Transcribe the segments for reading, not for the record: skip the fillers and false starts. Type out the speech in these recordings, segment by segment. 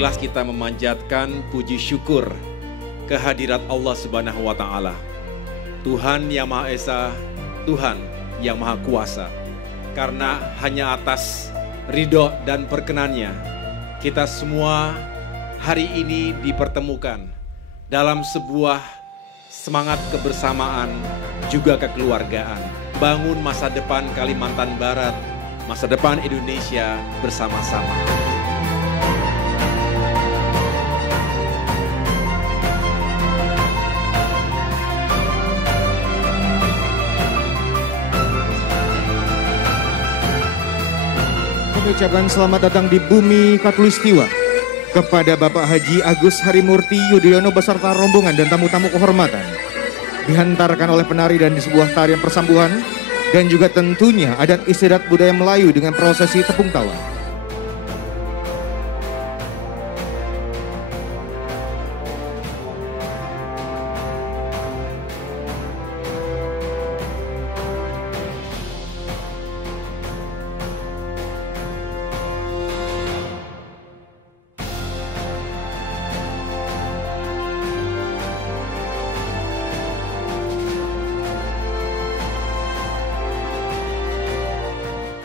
marilah kita memanjatkan puji syukur kehadirat Allah Subhanahu wa Ta'ala, Tuhan yang Maha Esa, Tuhan yang Maha Kuasa. Karena hanya atas ridho dan perkenannya kita semua hari ini dipertemukan dalam sebuah semangat kebersamaan juga kekeluargaan. Bangun masa depan Kalimantan Barat, masa depan Indonesia bersama-sama. Mengucapkan selamat datang di Bumi Katulistiwa kepada Bapak Haji Agus Harimurti Yudhoyono beserta rombongan dan tamu-tamu kehormatan. Dihantarkan oleh penari dan di sebuah tarian persambuhan dan juga tentunya adat istiadat budaya Melayu dengan prosesi tepung tawa.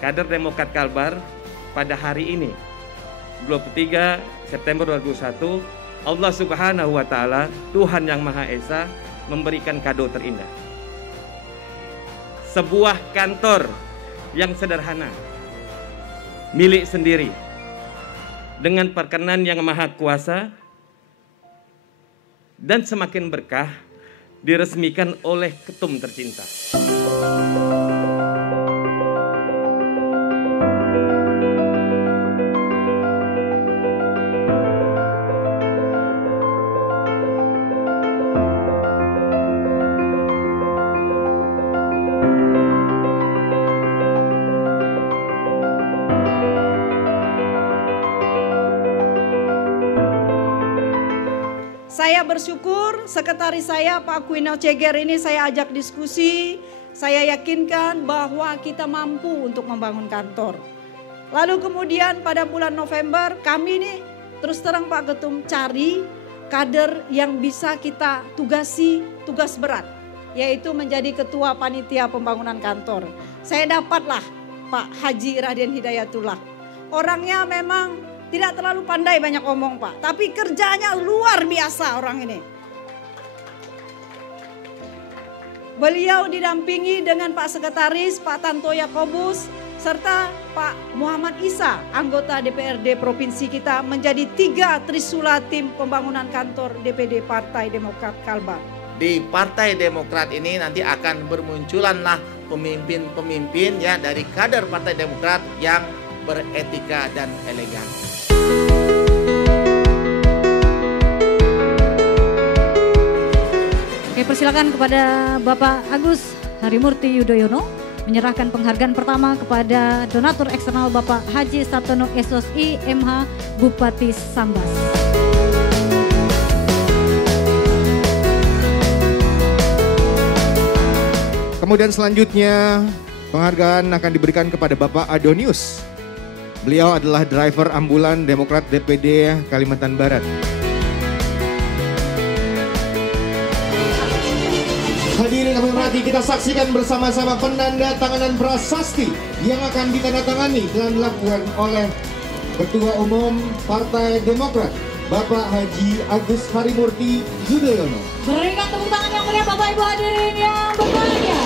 Kader Demokrat Kalbar pada hari ini 23 September 2021, Allah Subhanahu wa Ta'ala, Tuhan yang Maha Esa, memberikan kado terindah. Sebuah kantor yang sederhana, milik sendiri, dengan perkenan yang Maha Kuasa, dan semakin berkah, diresmikan oleh ketum tercinta. Saya bersyukur sekretaris saya Pak Aquino Ceger ini saya ajak diskusi, saya yakinkan bahwa kita mampu untuk membangun kantor. Lalu kemudian pada bulan November kami nih terus terang Pak Ketum cari kader yang bisa kita tugasi tugas berat, yaitu menjadi ketua panitia pembangunan kantor. Saya dapatlah Pak Haji Raden Hidayatullah. Orangnya memang tidak terlalu pandai banyak omong Pak, tapi kerjanya luar biasa orang ini. Beliau didampingi dengan Pak Sekretaris, Pak Tanto Yakobus, serta Pak Muhammad Isa, anggota DPRD Provinsi kita, menjadi 3 trisula tim pembangunan kantor DPD Partai Demokrat Kalbar. Di Partai Demokrat ini nanti akan bermunculanlah pemimpin-pemimpin ya dari kader Partai Demokrat yang beretika dan elegan. Oke, persilakan kepada Bapak Agus Harimurti Yudhoyono menyerahkan penghargaan pertama kepada donatur eksternal Bapak Haji Sartono SOSI MH Bupati Sambas. Kemudian selanjutnya penghargaan akan diberikan kepada Bapak Adonius. Beliau adalah driver ambulan Demokrat DPD Kalimantan Barat. Hadirin kami hormati, kita saksikan bersama-sama penanda tanganan prasasti yang akan ditandatangani dan dilakukan oleh Ketua Umum Partai Demokrat, Bapak Haji Agus Harimurti Yudhoyono. Berikan tepuk tangan yang meriah Bapak Ibu hadirin yang berbahagia.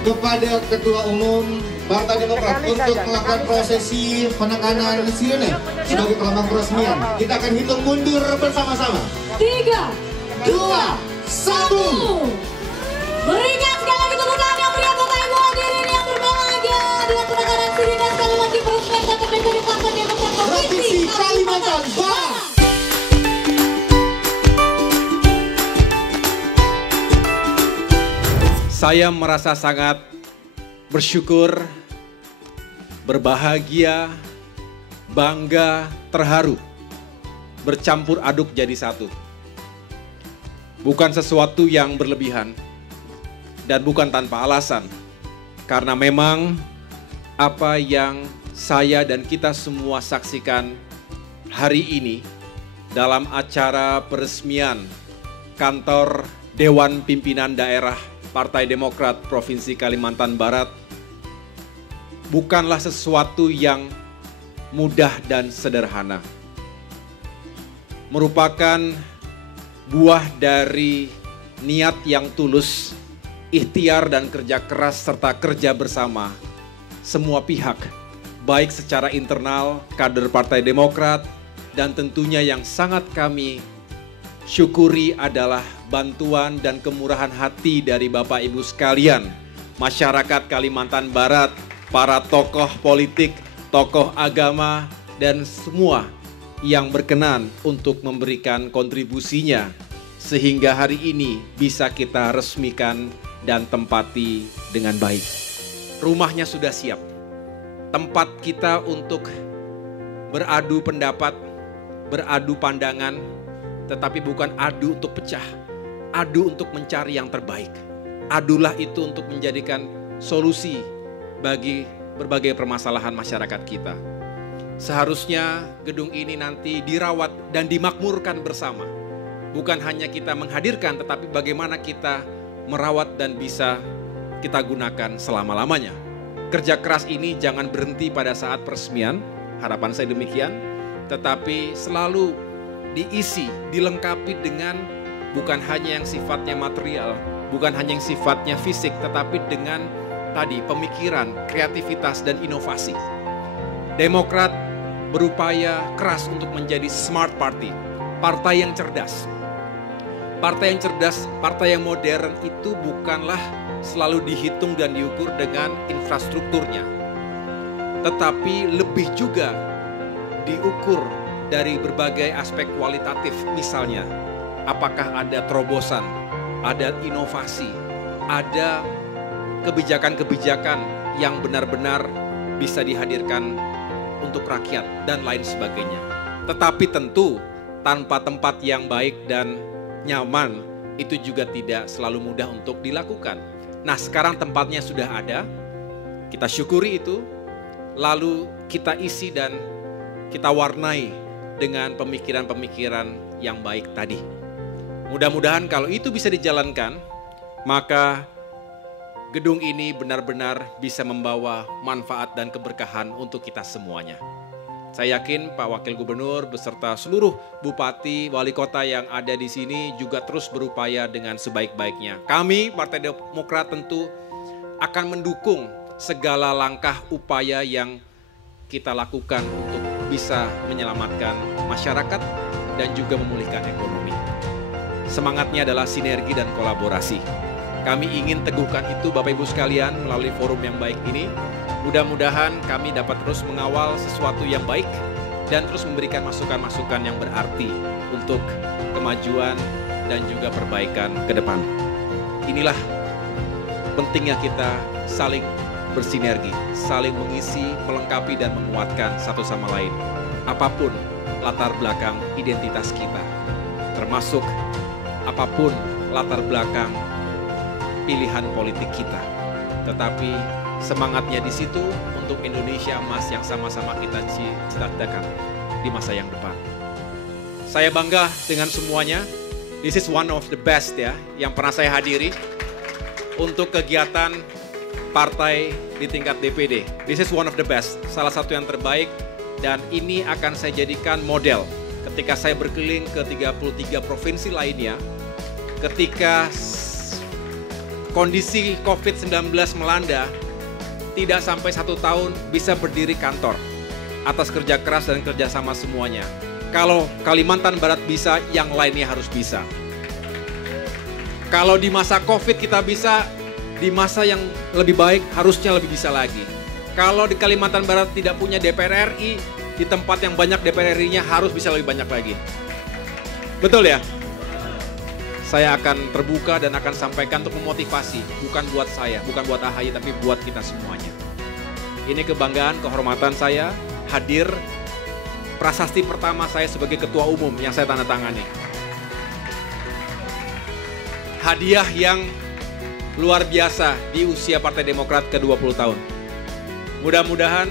Kepada Ketua Umum Partai Demokrat untuk melakukan prosesi penekanan sirene sebagai pelambang peresmian. Kita akan hitung mundur bersama-sama. 3, 2, 1. Berikan sekali lagi tepuk tangan yang meriah Bapak Ibu hadirin yang berbahagia dengan penekanan sirine sekali lagi peresmian kantor DPD Partai Demokrat Provinsi Kalimantan Barat. Saya merasa sangat bersyukur berbahagia, bangga, terharu, bercampur aduk jadi satu. Bukan sesuatu yang berlebihan dan bukan tanpa alasan. Karena memang apa yang saya dan kita semua saksikan hari ini dalam acara peresmian kantor Dewan Pimpinan Daerah Partai Demokrat Provinsi Kalimantan Barat bukanlah sesuatu yang mudah dan sederhana. Merupakan buah dari niat yang tulus, ikhtiar dan kerja keras serta kerja bersama semua pihak, baik secara internal, kader Partai Demokrat, dan tentunya yang sangat kami syukuri adalah bantuan dan kemurahan hati dari Bapak Ibu sekalian, masyarakat Kalimantan Barat, para tokoh politik, tokoh agama, dan semua yang berkenan untuk memberikan kontribusinya sehingga hari ini bisa kita resmikan dan tempati dengan baik. Rumahnya sudah siap, tempat kita untuk beradu pendapat, beradu pandangan, tetapi bukan adu untuk pecah, adu untuk mencari yang terbaik. Adulah itu untuk menjadikan solusi bagi berbagai permasalahan masyarakat kita. Seharusnya gedung ini nanti dirawat dan dimakmurkan bersama. Bukan hanya kita menghadirkan, tetapi bagaimana kita merawat dan bisa kita gunakan selama-lamanya. Kerja keras ini jangan berhenti pada saat peresmian, harapan saya demikian, tetapi selalu diisi, dilengkapi dengan bukan hanya yang sifatnya material, bukan hanya yang sifatnya fisik, tetapi dengan tadi pemikiran, kreativitas, dan inovasi. Demokrat berupaya keras untuk menjadi smart party, partai yang cerdas. Partai yang cerdas, partai yang modern itu bukanlah selalu dihitung dan diukur dengan infrastrukturnya, tetapi lebih juga diukur dari berbagai aspek kualitatif. Misalnya, apakah ada terobosan, ada inovasi, ada kebijakan-kebijakan yang benar-benar bisa dihadirkan untuk rakyat dan lain sebagainya. Tetapi tentu tanpa tempat yang baik dan nyaman itu juga tidak selalu mudah untuk dilakukan. Nah, sekarang tempatnya sudah ada, kita syukuri itu, lalu kita isi dan kita warnai dengan pemikiran-pemikiran yang baik tadi. Mudah-mudahan kalau itu bisa dijalankan, maka gedung ini benar-benar bisa membawa manfaat dan keberkahan untuk kita semuanya. Saya yakin Pak Wakil Gubernur beserta seluruh bupati, wali kota yang ada di sini juga terus berupaya dengan sebaik-baiknya. Kami Partai Demokrat tentu akan mendukung segala langkah upaya yang kita lakukan untuk bisa menyelamatkan masyarakat dan juga memulihkan ekonomi. Semangatnya adalah sinergi dan kolaborasi. Kami ingin teguhkan itu Bapak Ibu sekalian melalui forum yang baik ini. Mudah-mudahan kami dapat terus mengawal sesuatu yang baik dan terus memberikan masukan-masukan yang berarti untuk kemajuan dan juga perbaikan ke depan. Inilah pentingnya kita saling bersinergi, saling mengisi, melengkapi dan menguatkan satu sama lain. Apapun latar belakang identitas kita, termasuk apapun latar belakang pilihan politik kita, tetapi semangatnya di situ untuk Indonesia emas yang sama-sama kita cita-citakan di masa yang depan. Saya bangga dengan semuanya. This is one of the best ya yang pernah saya hadiri untuk kegiatan partai di tingkat DPD. This is one of the best, salah satu yang terbaik, dan ini akan saya jadikan model ketika saya berkeliling ke 33 provinsi lainnya. Ketika kondisi COVID-19 melanda, tidak sampai 1 tahun bisa berdiri kantor atas kerja keras dan kerjasama semuanya. Kalau Kalimantan Barat bisa, yang lainnya harus bisa. Kalau di masa COVID kita bisa, di masa yang lebih baik harusnya lebih bisa lagi. Kalau di Kalimantan Barat tidak punya DPR RI, di tempat yang banyak DPR RI-nya harus bisa lebih banyak lagi. Betul ya? Saya akan terbuka dan akan sampaikan untuk memotivasi, bukan buat saya, bukan buat AHY, tapi buat kita semuanya. Ini kebanggaan, kehormatan saya hadir prasasti pertama saya sebagai ketua umum yang saya tanda tangani. Hadiah yang luar biasa di usia Partai Demokrat ke-20 tahun. Mudah-mudahan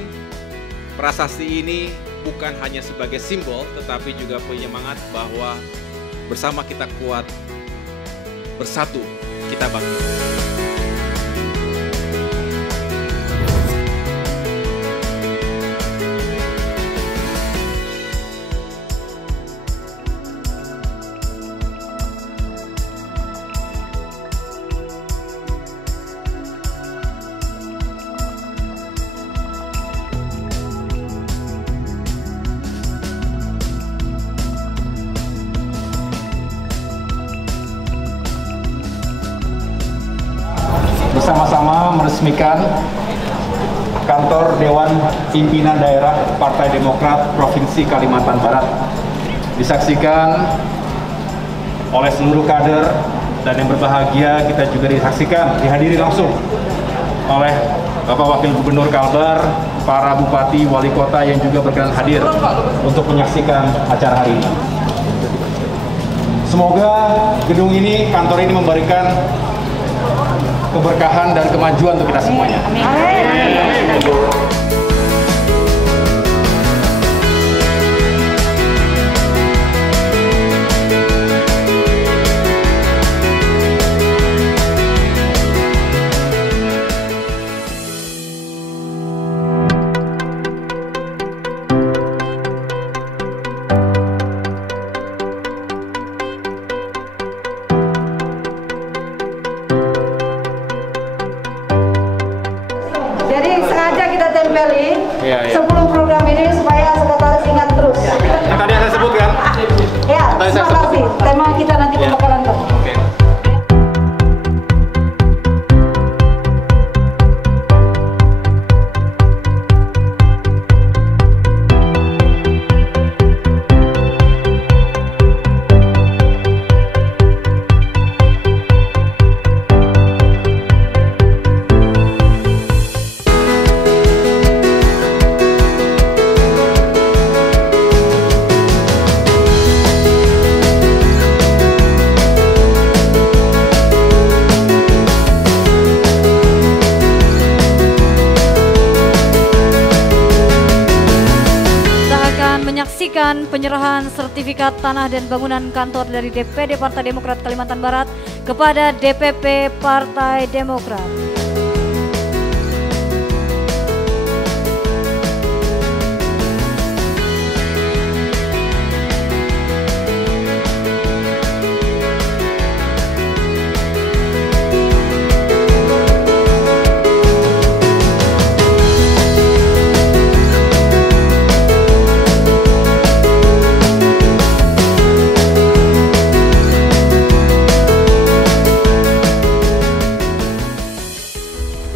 prasasti ini bukan hanya sebagai simbol, tetapi juga penyemangat bahwa bersama kita kuat, bersatu kita bangkit. Bersama-sama meresmikan kantor Dewan Pimpinan Daerah Partai Demokrat Provinsi Kalimantan Barat. Disaksikan oleh seluruh kader dan yang berbahagia, kita juga dihadiri langsung oleh Bapak Wakil Gubernur Kalbar, para bupati, wali kota yang juga berkenan hadir untuk menyaksikan acara hari ini. Semoga gedung ini, kantor ini memberikan keberkahan dan kemajuan untuk kita semuanya. Jadi sengaja kita tempelin Iya. 10 program ini supaya sekretaris ingat terus. Yang tadi yang saya sebutkan. Ya, Tadi saya terima kasih. Tema kita nanti Ya. pembekalan. Oke. Menyaksikan penyerahan sertifikat tanah dan bangunan kantor dari DPD Partai Demokrat Kalimantan Barat kepada DPP Partai Demokrat.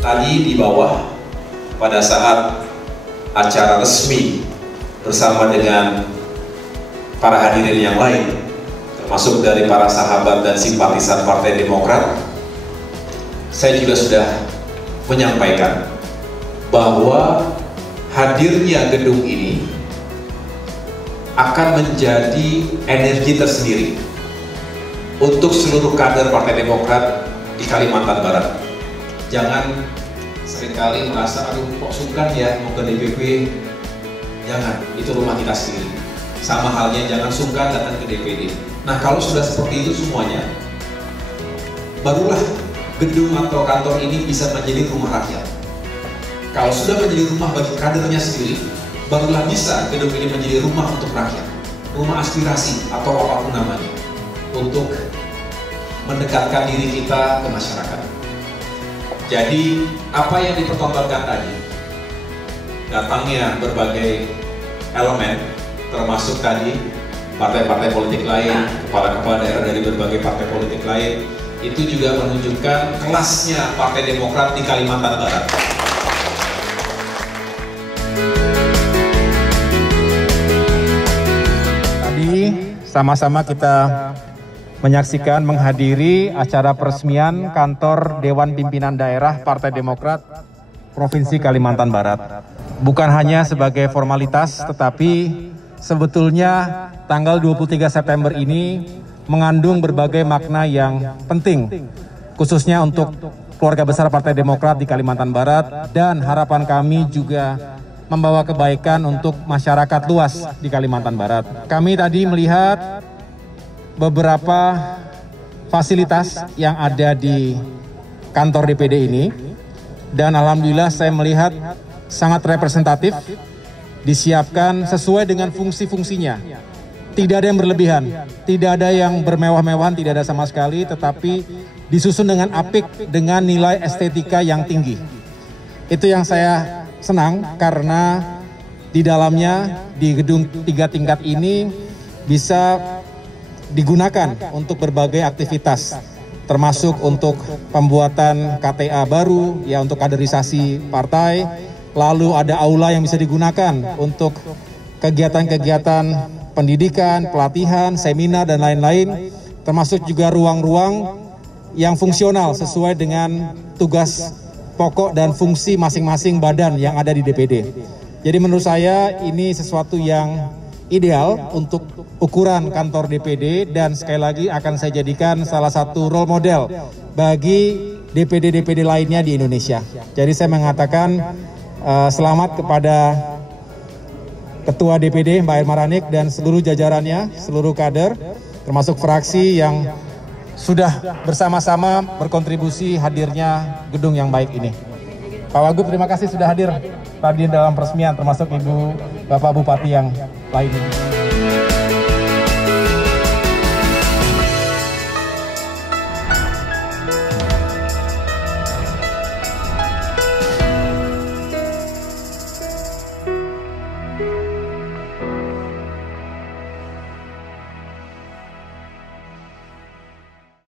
Tadi di bawah pada saat acara resmi bersama dengan para hadirin yang lain, termasuk dari para sahabat dan simpatisan Partai Demokrat, saya juga sudah menyampaikan bahwa hadirnya gedung ini akan menjadi energi tersendiri untuk seluruh kader Partai Demokrat di Kalimantan Barat. Jangan seringkali merasa, aduh kok sungkan ya mau ke DPP. Jangan, itu rumah kita sendiri. Sama halnya jangan sungkan datang ke DPD. Nah kalau sudah seperti itu semuanya, barulah gedung atau kantor ini bisa menjadi rumah rakyat. Kalau sudah menjadi rumah bagi kadernya sendiri, barulah bisa gedung ini menjadi rumah untuk rakyat. Rumah aspirasi atau apapun namanya, untuk mendekatkan diri kita ke masyarakat. Jadi apa yang dipertontonkan tadi, datangnya berbagai elemen, termasuk tadi partai-partai politik lain, kepala-kepala daerah dari berbagai partai politik lain, itu juga menunjukkan kelasnya Partai Demokrat di Kalimantan Barat. Tadi sama-sama kita menyaksikan, menghadiri acara peresmian kantor Dewan Pimpinan Daerah Partai Demokrat Provinsi Kalimantan Barat. Bukan hanya sebagai formalitas, tetapi sebetulnya tanggal 23 September ini mengandung berbagai makna yang penting, khususnya untuk keluarga besar Partai Demokrat di Kalimantan Barat, dan harapan kami juga membawa kebaikan untuk masyarakat luas di Kalimantan Barat. Kami tadi melihat beberapa fasilitas yang ada di kantor DPD ini, dan alhamdulillah saya melihat sangat representatif, disiapkan sesuai dengan fungsi-fungsinya. Tidak ada yang berlebihan, tidak ada yang bermewah-mewahan, tidak ada sama sekali, tetapi disusun dengan apik, dengan nilai estetika yang tinggi. Itu yang saya senang, karena di dalamnya, di gedung 3 tingkat ini bisa digunakan untuk berbagai aktivitas, termasuk untuk pembuatan KTA baru, ya, untuk kaderisasi partai. Lalu ada aula yang bisa digunakan untuk kegiatan-kegiatan pendidikan, pelatihan, seminar, dan lain-lain, termasuk juga ruang-ruang yang fungsional sesuai dengan tugas pokok dan fungsi masing-masing badan yang ada di DPD. Jadi menurut saya ini sesuatu yang ideal untuk ukuran kantor DPD, dan sekali lagi akan saya jadikan salah satu role model bagi DPD-DPD lainnya di Indonesia. Jadi saya mengatakan selamat kepada Ketua DPD Mbak Irma Ranik dan seluruh jajarannya, seluruh kader, termasuk fraksi yang sudah bersama-sama berkontribusi hadirnya gedung yang baik ini. Pak Wagub, terima kasih sudah hadir tadi dalam peresmian, termasuk Ibu Bapak Bupati yang lainnya.